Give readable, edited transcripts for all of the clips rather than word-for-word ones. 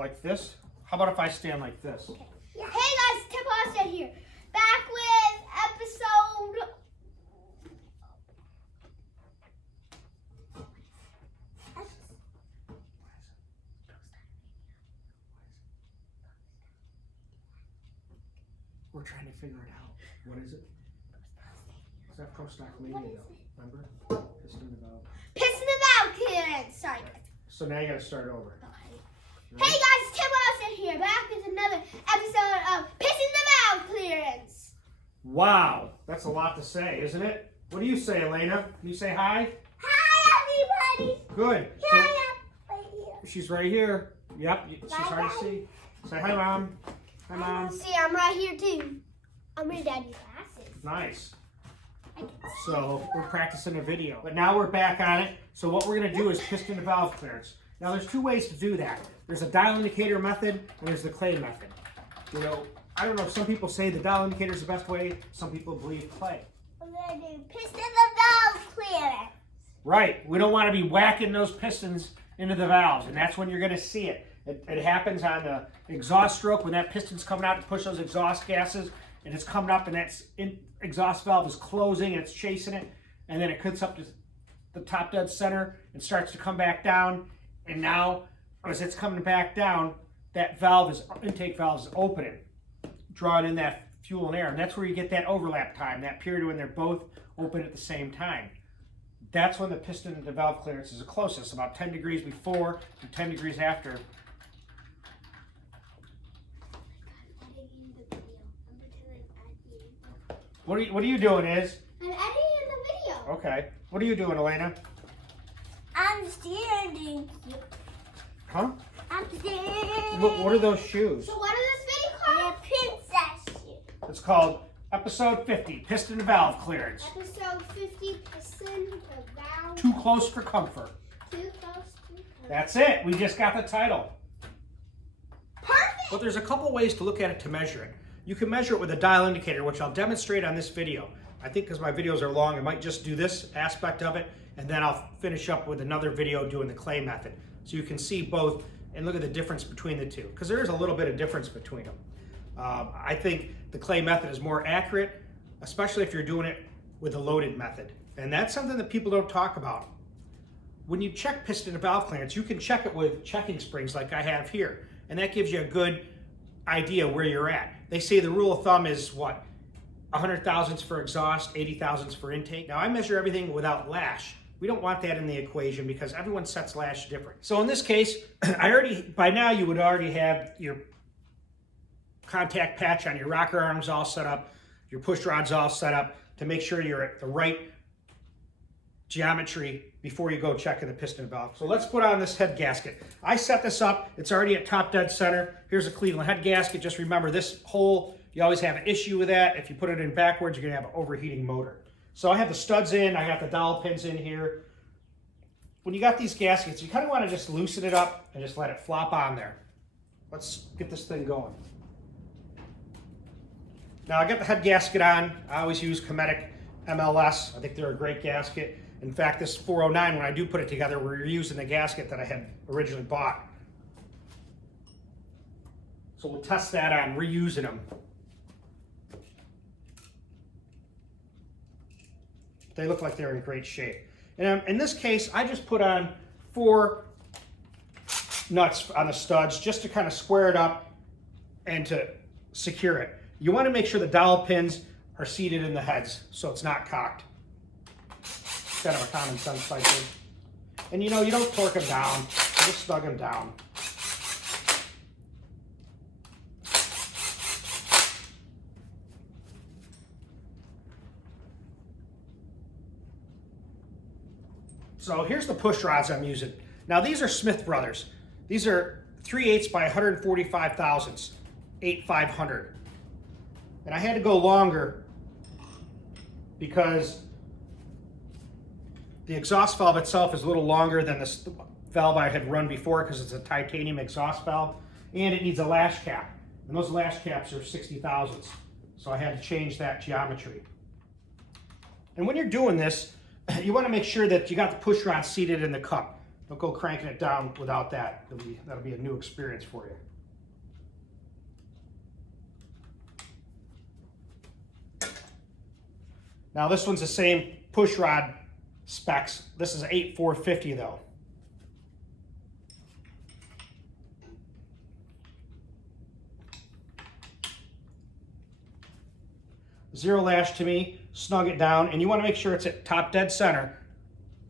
like this? How about if I stand like this? Okay. Yeah. Hey guys, Tim Austin here. Back with episode... We're trying to figure it out. What is it? Is that Pro Stock Mania though? Remember? Piston and valve. Piston and valve clearance. Sorry guys. So now you gotta start over. Hey guys, Tim Austin here. Back with another episode of Piston and valve clearance. Wow, that's a lot to say, isn't it? What do you say, Elena? Can you say hi? Hi everybody. Good. Here I am, right here. She's right here. Yep, she's hard to see. Say hi, Mom. Hi, Mom. See, I'm right here too. I'm in Daddy's glasses. Nice. So we're practicing a video, but now we're back on it. So what we're gonna do is piston to valve clearance. Now there's two ways to do that. There's a dial indicator method and there's the clay method. You know, I don't know, some people say the dial indicator is the best way. Some people believe clay. We're gonna do piston and valve clearance. Right, we don't wanna be whacking those pistons into the valves, and that's when you're gonna see it. It happens on the exhaust stroke when that piston's coming out to push those exhaust gases, and it's coming up and that exhaust valve is closing and it's chasing it, and then it cuts up to the top dead center and starts to come back down, and now as it's coming back down, that intake valve is opening, drawing in that fuel and air, and that's where you get that overlap time, that period when they're both open at the same time. That's when the piston and the valve clearance is the closest, about 10 degrees before and 10 degrees after. What are you doing, Iz? I'm editing the video. Okay. What are you doing, Elena? I'm standing. Huh? I'm standing. What are those shoes? So what is this video called? A princess shoe. It's called Episode 50, Piston and Valve Clearance. Episode 50, piston and valve. Too close for comfort. Too close to comfort. That's it. We just got the title. Perfect. But there's a couple ways to look at it to measure it. You can measure it with a dial indicator, which I'll demonstrate on this video. I think because my videos are long, I might just do this aspect of it, and then I'll finish up with another video doing the clay method. So you can see both and look at the difference between the two, because there is a little bit of difference between them. I think the clay method is more accurate, especially if you're doing it with a loaded method. And that's something that people don't talk about. When you check piston and valve clearance, you can check it with checking springs like I have here, and that gives you a good idea where you're at. They say the rule of thumb is what? 100 thousandths for exhaust, 80 thousandths for intake. Now I measure everything without lash. We don't want that in the equation because everyone sets lash different. So in this case, by now you would already have your contact patch on your rocker arms all set up, your push rods all set up to make sure you're at the right geometry before you go checking the piston valve. So let's put on this head gasket. I set this up, it's already at top dead center. Here's a Cleveland head gasket. Just remember this hole, you always have an issue with that. If you put it in backwards, you're gonna have an overheating motor. So I have the studs in, I got the dowel pins in here. When you got these gaskets, you kind of want to just loosen it up and just let it flop on there. Let's get this thing going. Now I got the head gasket on. I always use Cometic MLS. I think they're a great gasket. In fact, this 409, when I do put it together, we're using the gasket that I had originally bought. So we'll test that on reusing them. They look like they're in great shape. And in this case, I just put on 4 nuts on the studs just to kind of square it up and to secure it. You want to make sure the dowel pins are seated in the heads so it's not cocked. It's kind of a common sense type thing. And you know, you don't torque them down, you just snug them down. So here's the push rods I'm using. Now these are Smith Brothers. These are 3/8 by 145 thousandths, 8/500. And I had to go longer because the exhaust valve itself is a little longer than this valve I had run before because it's a titanium exhaust valve, and it needs a lash cap. And those lash caps are 60 thousandths. So I had to change that geometry. And when you're doing this, you want to make sure that you got the push rod seated in the cup. Don't go cranking it down without that. That'll be a new experience for you. Now this one's the same push rod specs. This is 8,450 though. Zero lash to me, snug it down, and you want to make sure it's at top dead center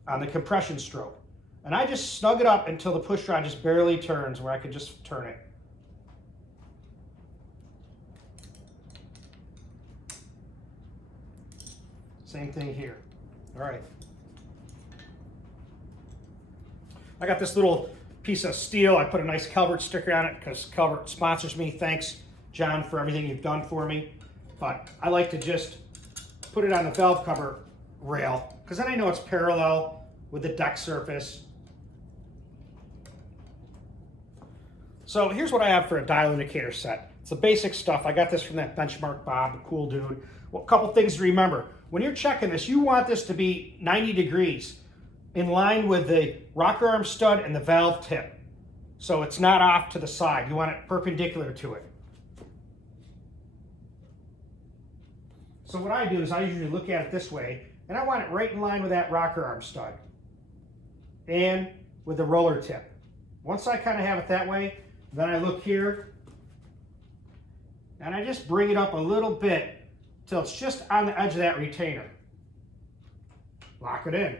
on the compression stroke. And I just snug it up until the push rod just barely turns, where I could just turn it. Same thing here. All right. I got this little piece of steel. I put a nice Calvert sticker on it because Calvert sponsors me. Thanks, John, for everything you've done for me. But I like to just put it on the valve cover rail because then I know it's parallel with the deck surface. So here's what I have for a dial indicator set. It's the basic stuff. I got this from that Benchmark Bob, a cool dude. Well, a couple things to remember. When you're checking this, you want this to be 90 degrees in line with the rocker arm stud and the valve tip. So it's not off to the side. You want it perpendicular to it. So what I do is I usually look at it this way, and I want it right in line with that rocker arm stud and with the roller tip. Once I kind of have it that way, then I look here, and I just bring it up a little bit till it's just on the edge of that retainer. Lock it in.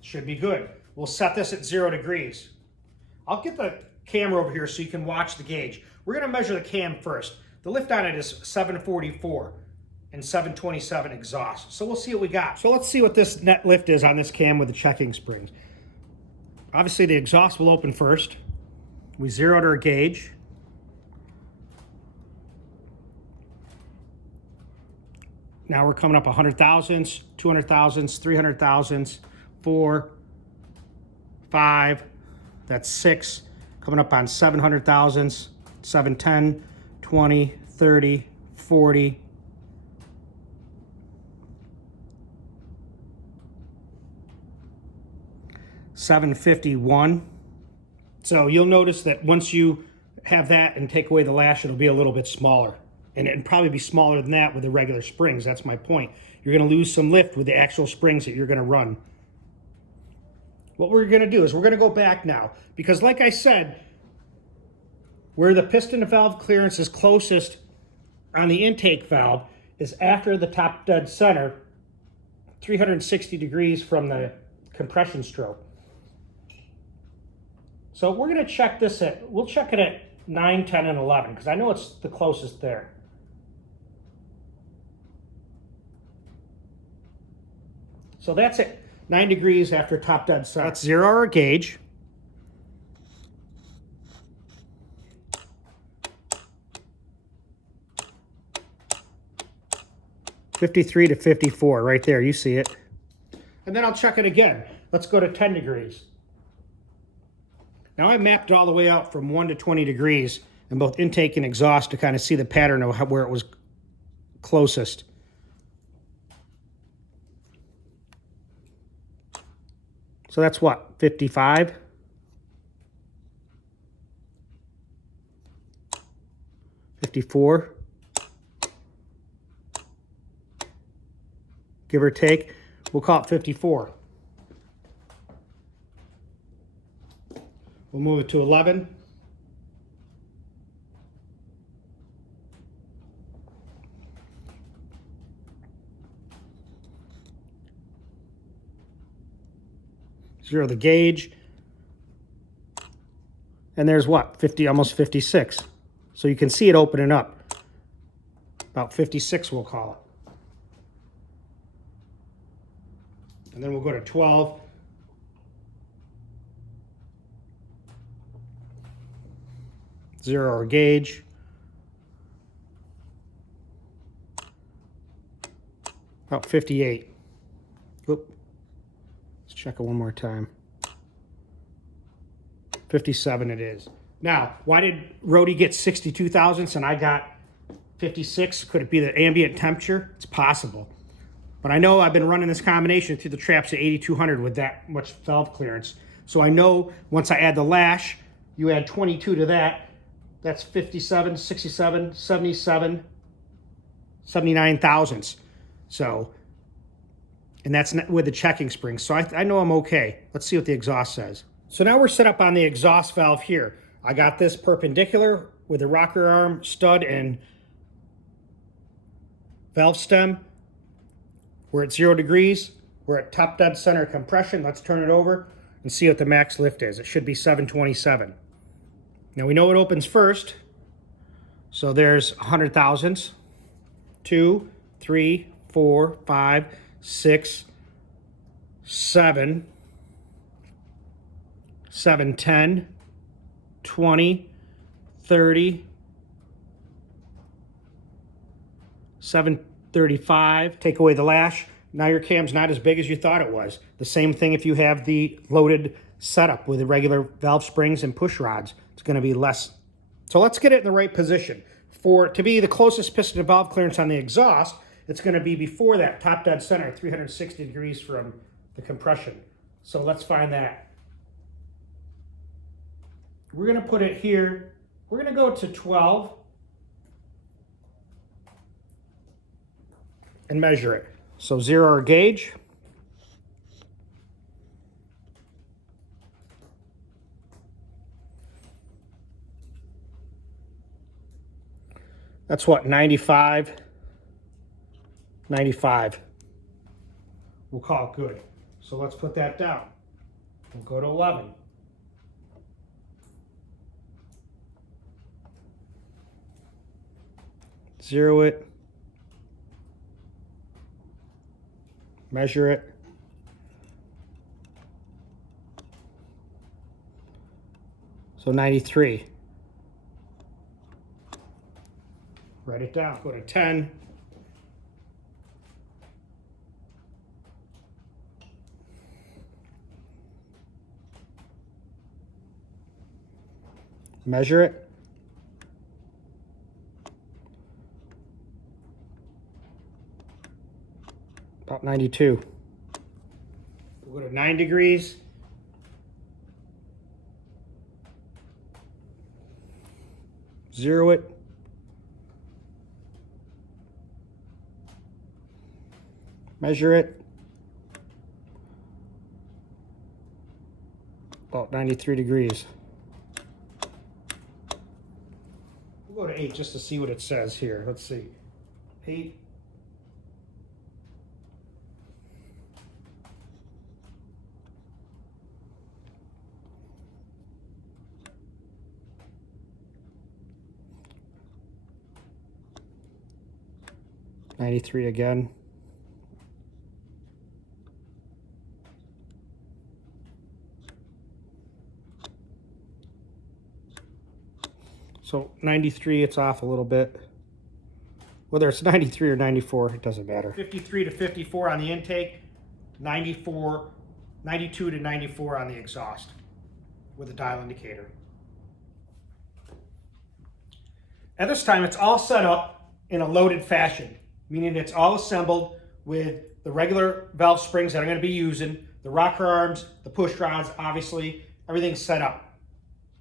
Should be good. We'll set this at 0 degrees. I'll get the camera over here so you can watch the gauge. We're going to measure the cam first. The lift on it is 744. And 727 exhaust. So we'll see what we got. So let's see what this net lift is on this cam with the checking springs. Obviously the exhaust will open first. We zeroed our gauge. Now we're coming up 100 thousandths, 200 thousandths, 300 thousandths, 4, 5, that's 6. Coming up on 700 thousandths, 710, 20, 30, 40, 751. So you'll notice that once you have that and take away the lash, it'll be a little bit smaller. And it'll probably be smaller than that with the regular springs. That's my point. You're going to lose some lift with the actual springs that you're going to run. What we're going to do is we're going to go back now. Because like I said, where the piston to valve clearance is closest on the intake valve is after the top dead center, 360 degrees from the compression stroke. So we're going to check this we'll check it at 9, 10, and 11 because I know it's the closest there. So that's it, 9 degrees after top dead center. Let's zero our gauge. $53 to $54, right there, you see it. And then I'll check it again. Let's go to 10 degrees. Now I mapped all the way out from 1 to 20 degrees in both intake and exhaust to kind of see the pattern of where it was closest. So that's what, 55? 54? Give or take. We'll call it 54. We'll move it to 11. Zero the gauge. And there's what? 50, almost 56. So you can see it opening up. About 56 we'll call it. And then we'll go to 12. Zero our gauge. About 58. Oop. Let's check it one more time. 57 it is. Now, why did Rody get 62 thousandths and I got 56? Could it be the ambient temperature? It's possible. But I know I've been running this combination through the traps at 8200 with that much valve clearance. So I know once I add the lash, you add 22 to that, that's 57, 67, 77, 79 thousandths. So, and that's with the checking spring. So I know I'm okay. Let's see what the exhaust says. So now we're set up on the exhaust valve here. I got this perpendicular with a rocker arm, stud, and valve stem. We're at 0 degrees. We're at top dead center compression. Let's turn it over and see what the max lift is. It should be 727. Now we know it opens first. So there's 100 thousandths. 2, 3, 4, 5, 6, 7, 7, 10, 20, 30, 735. Take away the lash. Now your cam's not as big as you thought it was. The same thing if you have the loaded setup with the regular valve springs and push rods. It's going to be less. So let's get it in the right position. For it to be the closest piston to valve clearance on the exhaust, it's going to be before that top dead center, 360 degrees from the compression. So let's find that. We're going to put it here. We're going to go to 12 and measure it. So 0 our gauge. That's what, 95, 95. We'll call it good. So let's put that down. We'll go to 11. Zero it. Measure it. So 93. Write it down. Go to 10. Measure it. About 92. We'll go to 9 degrees. Zero it. Measure it. About 93 degrees. We'll go to 8 just to see what it says here. Let's see. 8. $93 again. So 93, it's off a little bit. Whether it's 93 or 94, it doesn't matter. 53 to 54 on the intake, 92 to 94 on the exhaust with a dial indicator. At this time, it's all set up in a loaded fashion, meaning it's all assembled with the regular valve springs that I'm going to be using, the rocker arms, the push rods, obviously, everything's set up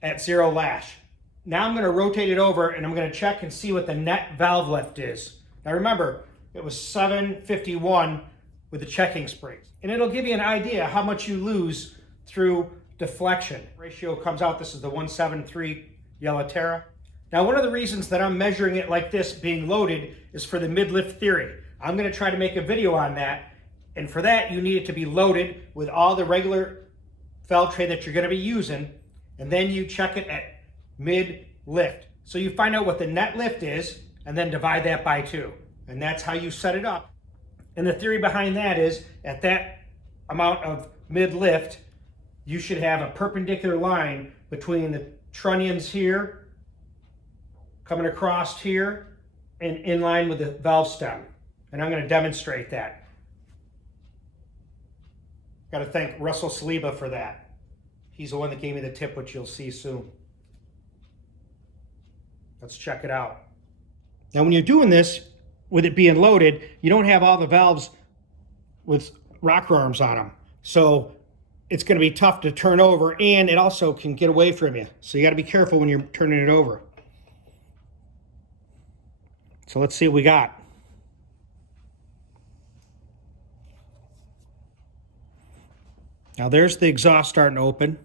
at 0 lash. Now I'm going to rotate it over and I'm going to check and see what the net valve lift is. Now remember, it was 751 with the checking springs. And it'll give you an idea how much you lose through deflection. Ratio comes out, this is the 173 Yellow Terra. Now one of the reasons that I'm measuring it like this being loaded is for the mid-lift theory. I'm going to try to make a video on that. And for that, you need it to be loaded with all the regular valve tray that you're going to be using. And then you check it at mid-lift. So you find out what the net lift is and then divide that by 2. And that's how you set it up. And the theory behind that is at that amount of mid-lift, you should have a perpendicular line between the trunnions here, coming across here, and in line with the valve stem. And I'm going to demonstrate that. Got to thank Russell Saliba for that. He's the one that gave me the tip, which you'll see soon. Let's check it out. Now when you're doing this, with it being loaded, you don't have all the valves with rocker arms on them. So it's going to be tough to turn over, and it also can get away from you. So you got to be careful when you're turning it over. So let's see what we got. Now there's the exhaust starting to open.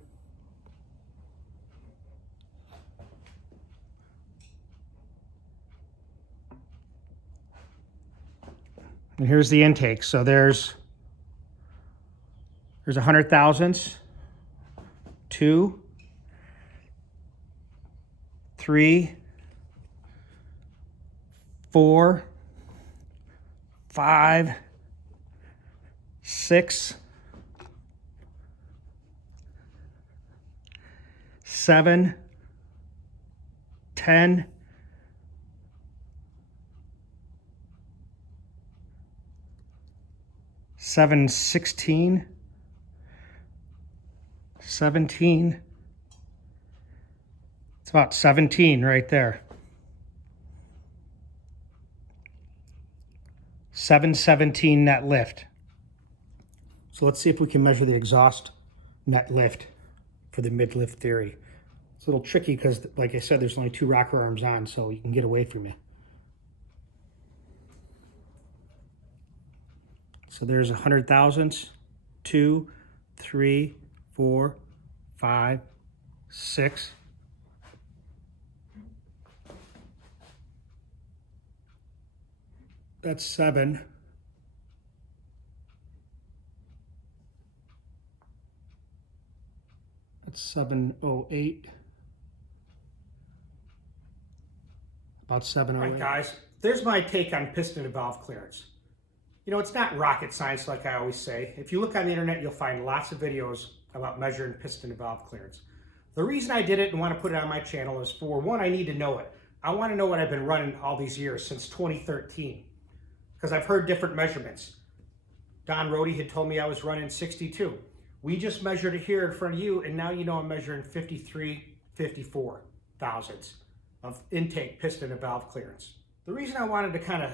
And here's the intake. So there's 100 thousandths, 2, 3, 4, 5, 6, 7, 10, 7, 16, 17. It's about 17 right there. 717 net lift. So let's see if we can measure the exhaust net lift for the mid-lift theory. It's a little tricky because, like I said, there's only 2 rocker arms on, so you can get away from me. So there's 100 thousandths, 2, 3, 4, 5, 6. That's 7. That's 708. About 708. All right, guys, there's my take on piston and valve clearance. You know, it's not rocket science like I always say. If you look on the internet, you'll find lots of videos about measuring piston and valve clearance. The reason I did it and want to put it on my channel is, for one, I need to know it. I want to know what I've been running all these years, since 2013. Because I've heard different measurements. Don Rohde had told me I was running 62. We just measured it here in front of you, and now you know I'm measuring 53, 54 thousandths of intake piston and valve clearance. The reason I wanted to kind of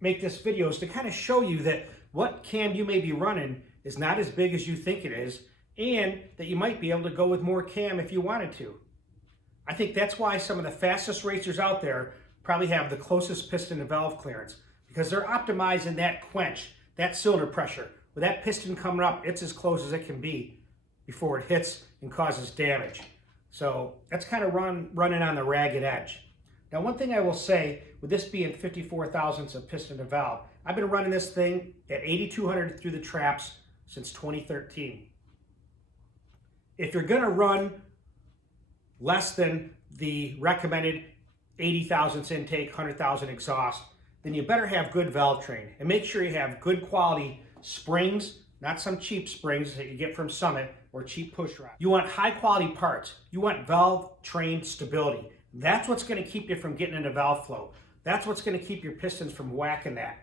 make this video is to kind of show you that what cam you may be running is not as big as you think it is, and that you might be able to go with more cam if you wanted to. I think that's why some of the fastest racers out there probably have the closest piston and valve clearance, because they're optimizing that quench, that cylinder pressure. With that piston coming up, it's as close as it can be before it hits and causes damage. So that's kind of running on the ragged edge. Now, one thing I will say, with this being 54 thousandths of piston and valve, I've been running this thing at 8,200 through the traps since 2013. If you're going to run less than the recommended 80 thousandths intake, 100,000 exhaust, then you better have good valve train. And make sure you have good quality springs, not some cheap springs that you get from Summit or cheap push rod. You want high quality parts. You want valve train stability. That's what's going to keep you from getting into valve flow. That's what's going to keep your pistons from whacking that.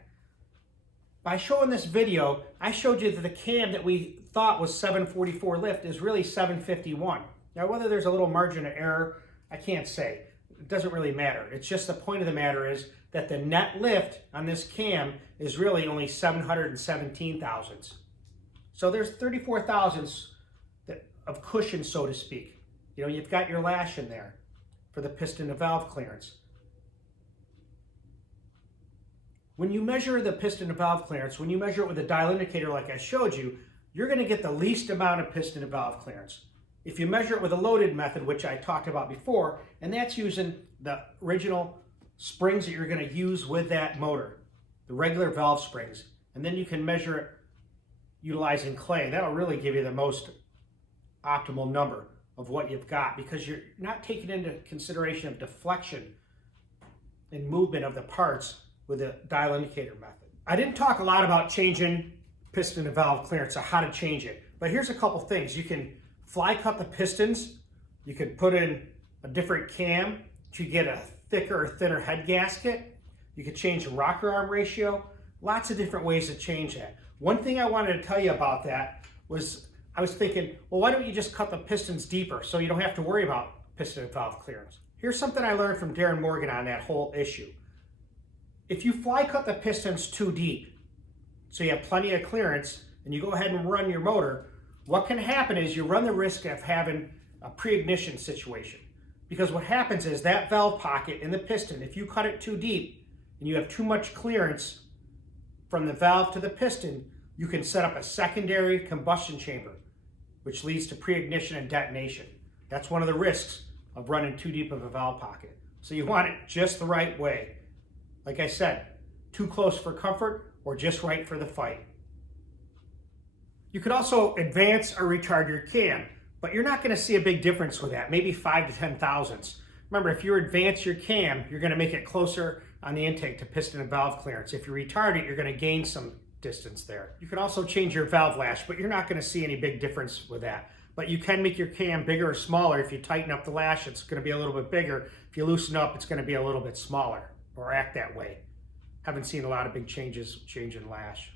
By showing this video, I showed you that the cam that we thought was 744 lift is really 751. Now, whether there's a little margin of error, I can't say. It doesn't really matter. It's just the point of the matter is that the net lift on this cam is really only 717 thousandths. So there's 34 thousandths of cushion, so to speak. You know, you've got your lash in there for the piston to valve clearance. When you measure the piston to valve clearance, when you measure it with a dial indicator like I showed you, you're going to get the least amount of piston to valve clearance. If you measure it with a loaded method, which I talked about before, and that's using the original springs that you're going to use with that motor, the regular valve springs, and then you can measure it utilizing clay. That'll really give you the most optimal number of what you've got, because you're not taking into consideration of deflection and movement of the parts with a dial indicator method. I didn't talk a lot about changing piston to valve clearance or how to change it, but here's a couple things. You can fly cut the pistons. You can put in a different cam to get a thicker or thinner head gasket. You could change the rocker arm ratio. Lots of different ways to change that. One thing I wanted to tell you about that was, I was thinking, well, why don't you just cut the pistons deeper so you don't have to worry about piston and valve clearance? Here's something I learned from Darren Morgan on that whole issue. If you fly cut the pistons too deep, so you have plenty of clearance, and you go ahead and run your motor, what can happen is you run the risk of having a pre-ignition situation. Because what happens is that valve pocket in the piston, if you cut it too deep and you have too much clearance from the valve to the piston, you can set up a secondary combustion chamber, which leads to pre-ignition and detonation. That's one of the risks of running too deep of a valve pocket. So you want it just the right way. Like I said, too close for comfort or just right for the fight. You could also advance or retard your cam, but you're not going to see a big difference with that, maybe 5 to 10 thousandths. Remember, if you advance your cam, you're going to make it closer on the intake to piston and valve clearance. If you retard it, you're going to gain some distance there. You can also change your valve lash, but you're not going to see any big difference with that. But you can make your cam bigger or smaller. If you tighten up the lash, it's going to be a little bit bigger. If you loosen up, it's going to be a little bit smaller or act that way. Haven't seen a lot of big changes in lash.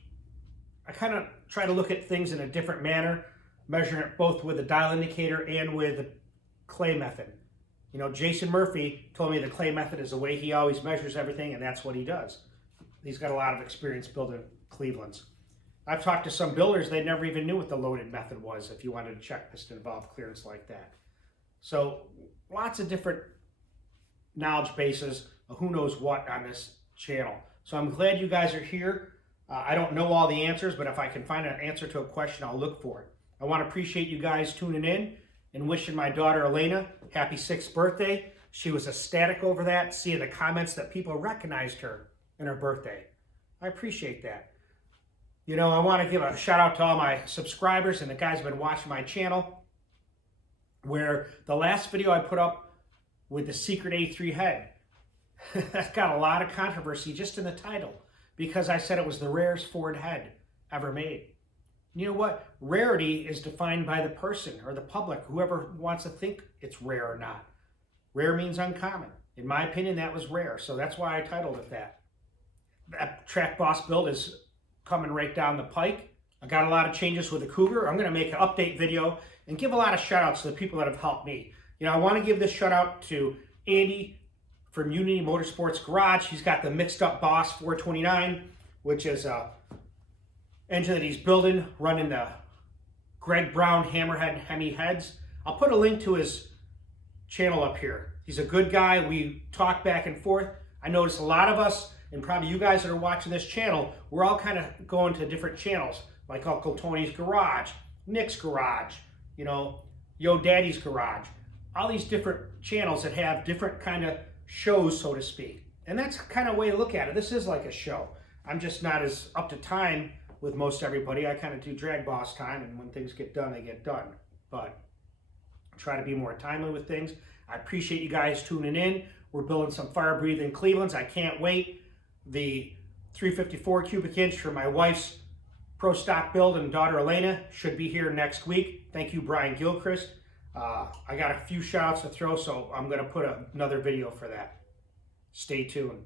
I kind of try to look at things in a different manner, measuring it both with the dial indicator and with the clay method. You know, Jason Murphy told me the clay method is the way he always measures everything, and that's what he does. He's got a lot of experience building Clevelands. I've talked to some builders, they never even knew what the loaded method was if you wanted to check piston and valve clearance like that. So lots of different knowledge bases of who knows what on this channel. So I'm glad you guys are here. I don't know all the answers, but if I can find an answer to a question, I'll look for it. I want to appreciate you guys tuning in and wishing my daughter Elena happy 6th birthday. She was ecstatic over that, seeing the comments that people recognized her in her birthday. I appreciate that. You know, I want to give a shout out to all my subscribers and the guys who have been watching my channel, where the last video I put up with the secret A3 head, that got a lot of controversy just in the title, because I said it was the rarest Ford head ever made. You know what? Rarity is defined by the person or the public, whoever wants to think it's rare or not. Rare means uncommon. In my opinion, that was rare, so that's why I titled it that. That DragBoss build is coming right down the pike. I got a lot of changes with the Cougar. I'm going to make an update video and give a lot of shout outs to the people that have helped me. You know, I want to give this shout out to Andy from Unity Motorsports Garage. He's got the mixed up Boss 429, which is a engine that he's building, running the Greg Brown Hammerhead Hemi heads. I'll put a link to his channel up here. He's a good guy. We talk back and forth. I notice a lot of us, and probably you guys that are watching this channel, we're all kind of going to different channels, like Uncle Tony's Garage, Nick's Garage, you know, Yo Daddy's Garage. All these different channels that have different kind of shows, so to speak. And that's kind of a way to look at it. This is like a show. I'm just not as up to time with most everybody. I kind of do DragBoss time, and when things get done, they get done. But I try to be more timely with things. I appreciate you guys tuning in. We're building some fire-breathing Clevelands. I can't wait. The 354 cubic inch for my wife's pro stock build and daughter Elena should be here next week. Thank you, Brian Gilchrist. I got a few shout outs to throw, so I'm going to put another video for that. Stay tuned.